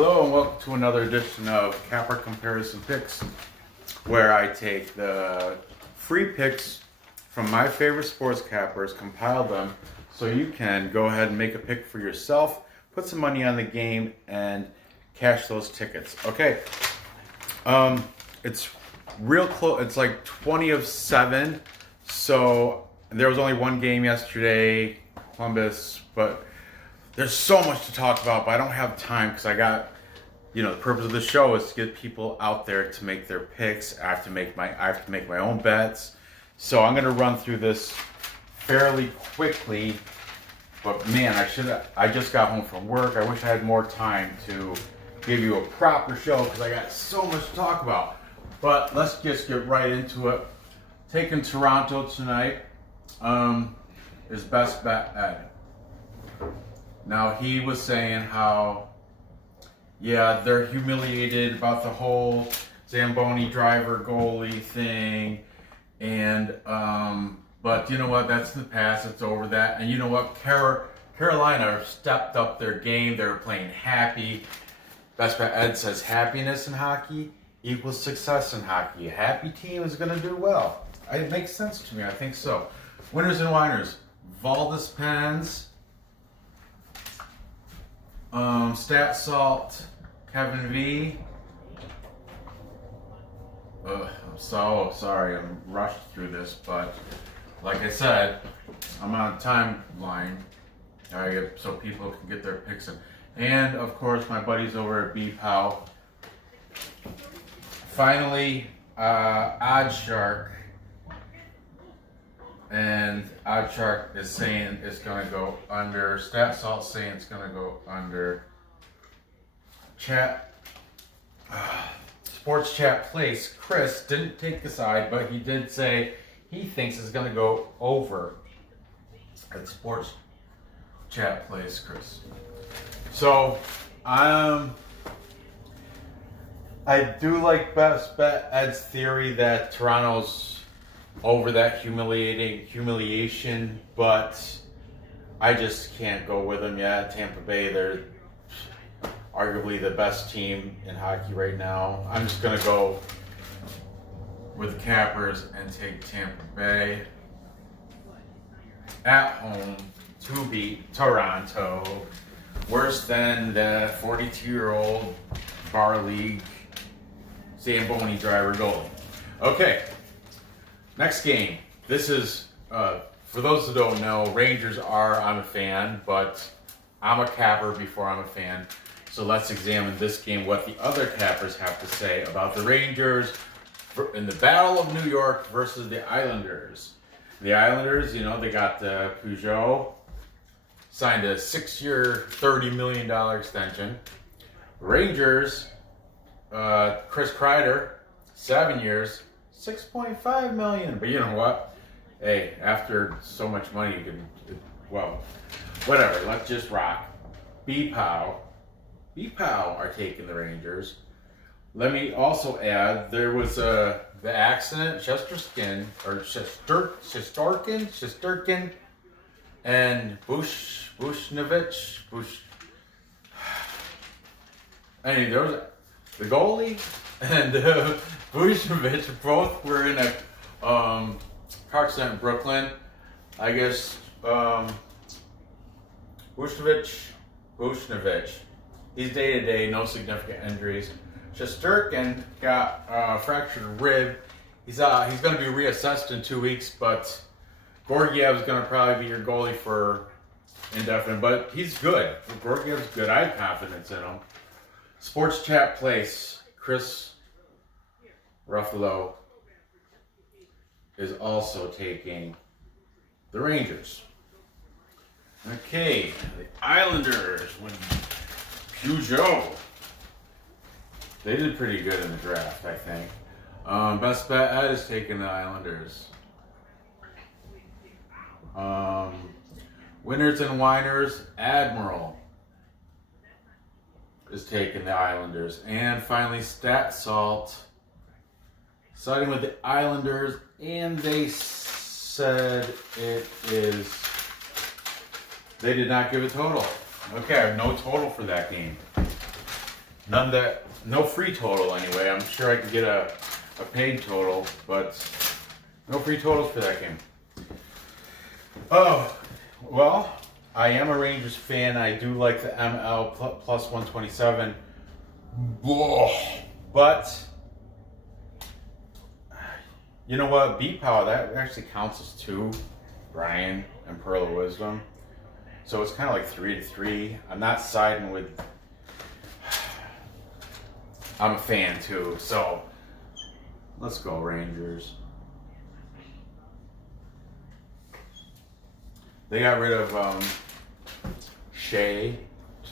Hello and welcome to another edition of Capper Comparison Picks, where I take the free picks from my favorite sports cappers, compile them so you can go ahead and make a pick for yourself, put some money on the game, and cash those tickets. Okay, it's real close. It's like 20 of 7, so there was only one game yesterday, Columbus, but there's so much to talk about, but I don't have time because I got, the purpose of the show is to get people out there to make their picks. I have to make my own bets. So I'm going to run through this fairly quickly. But man, I just got home from work. I wish I had more time to give you a proper show because I got so much to talk about. But let's just get right into it. Taking Toronto tonight is best bet Ed. Now, he was saying how, they're humiliated about the whole Zamboni driver goalie thing. And, but you know what? That's in the past. It's over that. And you know what? Carolina stepped up their game. They were playing happy. Best bet Ed says happiness in hockey equals success in hockey. A happy team is going to do well. It makes sense to me. I think so. Winners and whiners. Valdez Pens. Stat Salt, Kevin V. I'm so sorry I'm rushed through this, but like I said, I'm on a timeline so people can get their picks in. And of course, my buddies over at BPOW. Finally, Odd Shark. And Odd Shark is saying it's going to go under. Stat Salt saying it's going to go under. Sports Chat Place. Chris didn't take the side, but he did say he thinks it's going to go over at Sports Chat Place, Chris. So, I do like best bet Ed's theory that Toronto's over that humiliation, but I just can't go with them yet. Tampa Bay, they're arguably the best team in hockey right now. I'm just going to go with Cappers and take Tampa Bay at home to beat Toronto. Worse than the 42-year-old bar league Zamboni driver goalie. Okay. Next game. This is, for those who don't know, I'm a fan, but I'm a capper before I'm a fan. So let's examine this game, what the other cappers have to say about the Rangers in the Battle of New York versus the Islanders. The Islanders, they got Peugeot, signed a 6-year, $30 million extension. Rangers, Chris Kreider, 7 years, $6.5 million. But you know what? Hey, after so much money, you can, whatever. Let's just rock. BPOW are taking the Rangers. Let me also add, there was the accident, Shesterkin, and Bushnevich. Anyway, there was the goalie and Bushnevich both were in a car accident in Brooklyn. I guess Bushnevich, he's day-to-day, no significant injuries. Shesterkin got a fractured rib. He's going to be reassessed in 2 weeks, but Gorgiev's going to probably be your goalie for indefinite, but he's good. Gorgiev's good. I have confidence in him. Sports Chat Place, Chris Ruffalo is also taking the Rangers. Okay, the Islanders win. Peugeot. They did pretty good in the draft, I think. Best bet Ed is taking the Islanders. Winners and whiners, Admiral is taking the Islanders. And finally, Stat Salt siding with the Islanders, and they said they did not give a total. Okay, I have no total for that game. No free total anyway. I'm sure I could get a paid total, but no free totals for that game. Oh, well, I am a Rangers fan. I do like the ML plus 127. But, you know what? B-Power, that actually counts as 2. Brian and Pearl of Wisdom. So it's kind of like 3-3. I'm not siding with... I'm a fan too, so let's go Rangers. They got rid of Shea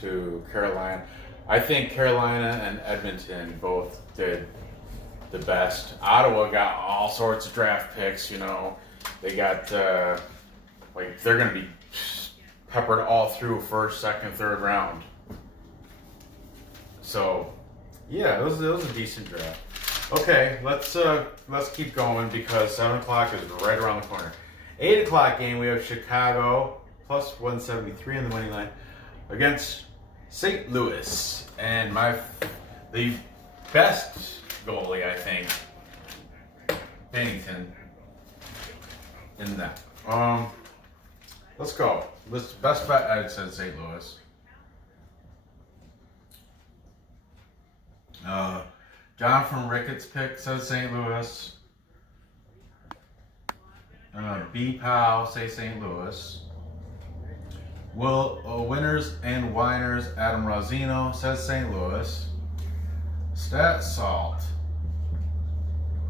to Carolina. I think Carolina and Edmonton both did the best. Ottawa got all sorts of draft picks, you know. They got, like, they're going to be peppered all through first, second, third round. So, yeah, it was a decent draft. Okay, let's keep going because 7 o'clock is right around the corner. 8 o'clock game, we have Chicago plus 173 in the money line against St. Louis. And the best goalie, I think, Bennington, in that. Let's go. Best bet, I'd said St. Louis. John from Ricketts pick says St. Louis. B-Pow say St. Louis. Winners and Whiners Adam Rosino says St. Louis. Stat Salt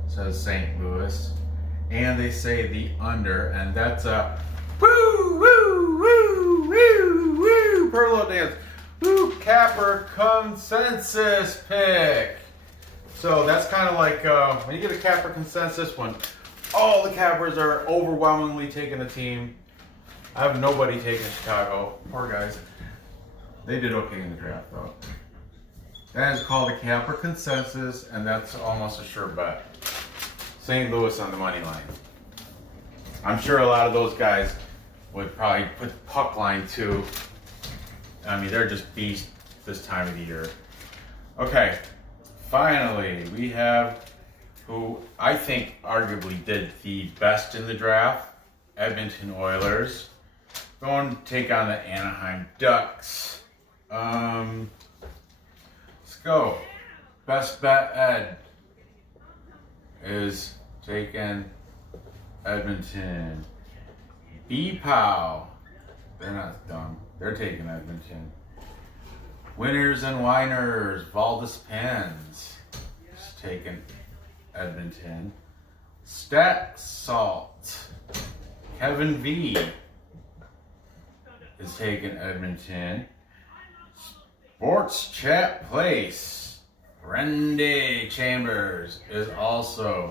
says St. Louis. And they say the under, and that's a woo, woo, woo, woo, woo, Perlo dance. Woo, Capper consensus pick. So that's kind of like when you get a Capper consensus when all the Cappers are overwhelmingly taking the team. I have nobody taking Chicago. Poor guys. They did okay in the draft, though. That is called a Capper consensus, and that's almost a sure bet. St. Louis on the money line. I'm sure a lot of those guys would probably put puck line too. I mean, they're just beasts this time of the year. Okay, finally, we have who I think arguably did the best in the draft, Edmonton Oilers, going to take on the Anaheim Ducks. Let's go. Best bet Ed is taking Edmonton. B-Pow, they're not dumb. They're taking Edmonton. Winners and Whiners, Valdez Pens is taking Edmonton. Stat Salt, Kevin V is taking Edmonton. Sports Chat Place, Randy Chambers is also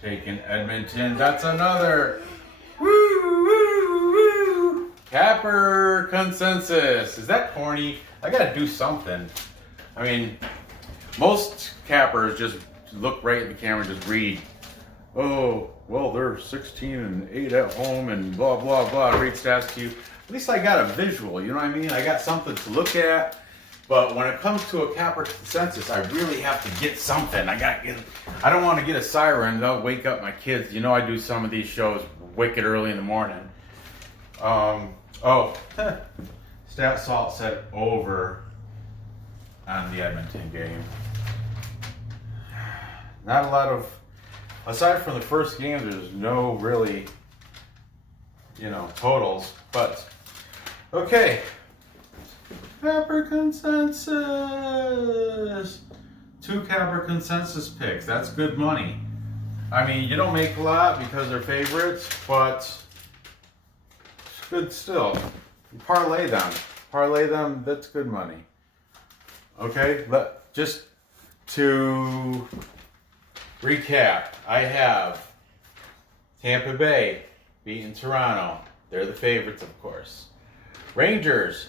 taking Edmonton. That's another woo, woo, woo, Capper consensus. Is that corny? I gotta do something. I mean, most Cappers just look right at the camera and just read, oh, well, they're 16-8 at home and blah, blah, blah, read stats to you. At least I got a visual, you know what I mean? I got something to look at. But when it comes to a Capper consensus, I really have to get something. I don't want to get a siren. They'll wake up my kids. You know, I do some of these shows wicked early in the morning. Stat Salt said over on the Edmonton game. Not a lot of, aside from the first game, there's no really, totals. But, okay. Capper consensus. 2 Capper consensus picks. That's good money. I mean, you don't make a lot because they're favorites, but it's good still. Parlay them. That's good money. Okay, just to recap, I have Tampa Bay beating Toronto. They're the favorites, of course. Rangers.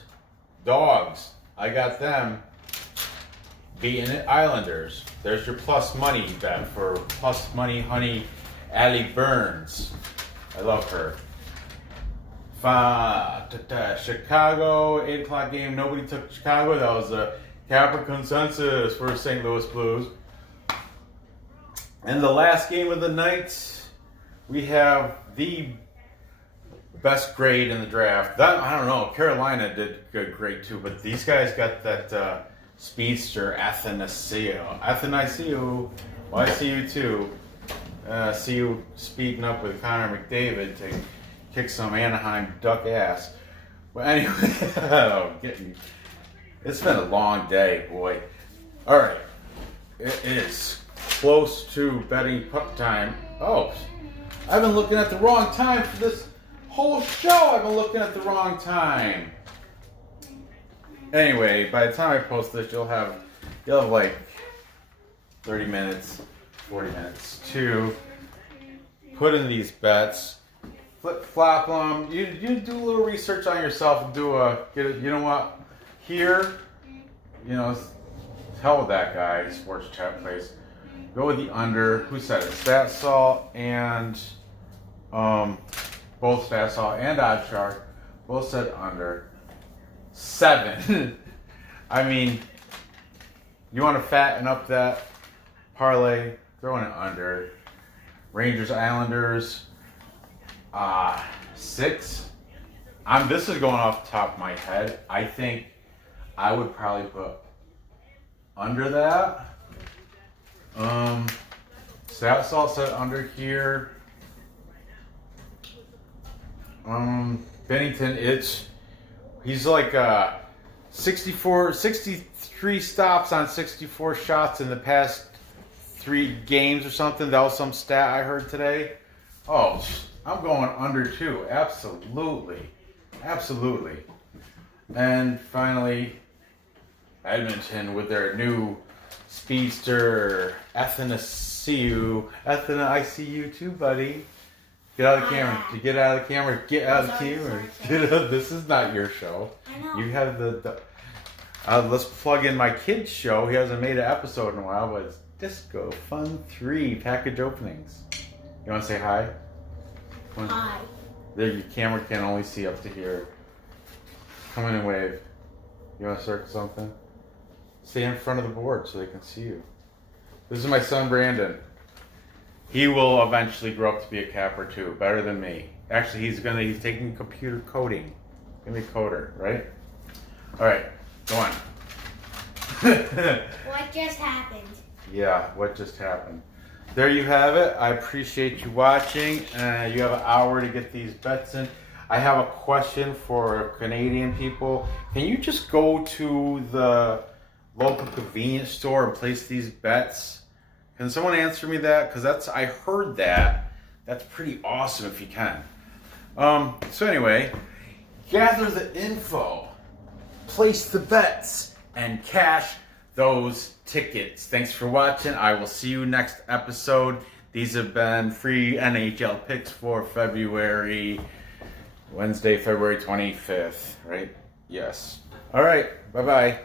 Dogs, I got them beating the Islanders. There's your plus money bet for plus money honey Allie Burns. I love her. Chicago, 8 o'clock game. Nobody took Chicago. That was a Kappa consensus for St. Louis Blues. And the last game of the night, we have the best grade in the draft. That, I don't know, Carolina did good grade too, but these guys got that speedster Athanasiou. Well, I see you too. See you speeding up with Connor McDavid to kick some Anaheim Duck ass. But anyway, it's been a long day, boy. All right, it is close to betting puck time. Oh, I've been looking at the wrong time for this whole show. I've been looking at the wrong time. Anyway, by the time I post this, you'll have like 30 minutes, 40 minutes to put in these bets, flip flop them. You do a little research on yourself and you know what? Here, hell with that guy, sports chat place. Go with the under. Who said it? StatSalt and both StatSalt and OddsShark both said under 7. I mean, you want to fatten up that parlay? Throw in it under. Rangers Islanders 6. This is going off the top of my head. I think I would probably put under that. StatSalt said under here. Bennington, he's like 63 stops on 64 shots in the past 3 games or something. That was some stat I heard today. Oh, I'm going under too. Absolutely. And finally, Edmonton with their new speedster, Athanasiou. I see you too, buddy. Get out of the camera. Get out of the camera. Get out of the camera. Get out. This is not your show. I know. You have the let's plug in my kid's show. He hasn't made an episode in a while, but it's Disco Fun 3 package openings. You want to say hi? Hi. There, your camera can only see up to here. Come in and wave. You want to start something? Stay in front of the board so they can see you. This is my son Brandon. He will eventually grow up to be a capper too, better than me. Actually, he's taking computer coding. Gonna be a coder, right? All right, go on. What just happened? Yeah, what just happened? There you have it. I appreciate you watching. You have an hour to get these bets in. I have a question for Canadian people. Can you just go to the local convenience store and place these bets? Can someone answer me that? Because I heard that. That's pretty awesome if you can. So anyway, gather the info, place the bets, and cash those tickets. Thanks for watching. I will see you next episode. These have been free NHL picks for Wednesday, February 25th, right? Yes. All right. Bye-bye.